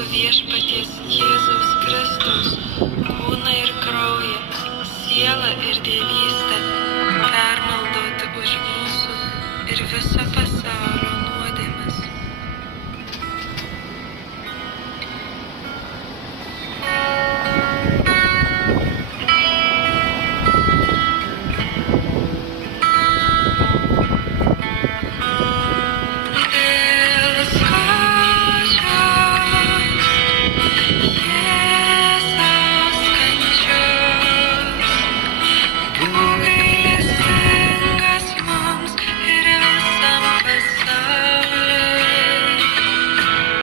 mūsų viešpaties Jėzaus Kristaus kūną ir kraują, sielą ir dievystę permaldauti už mūsų ir viso pasaulio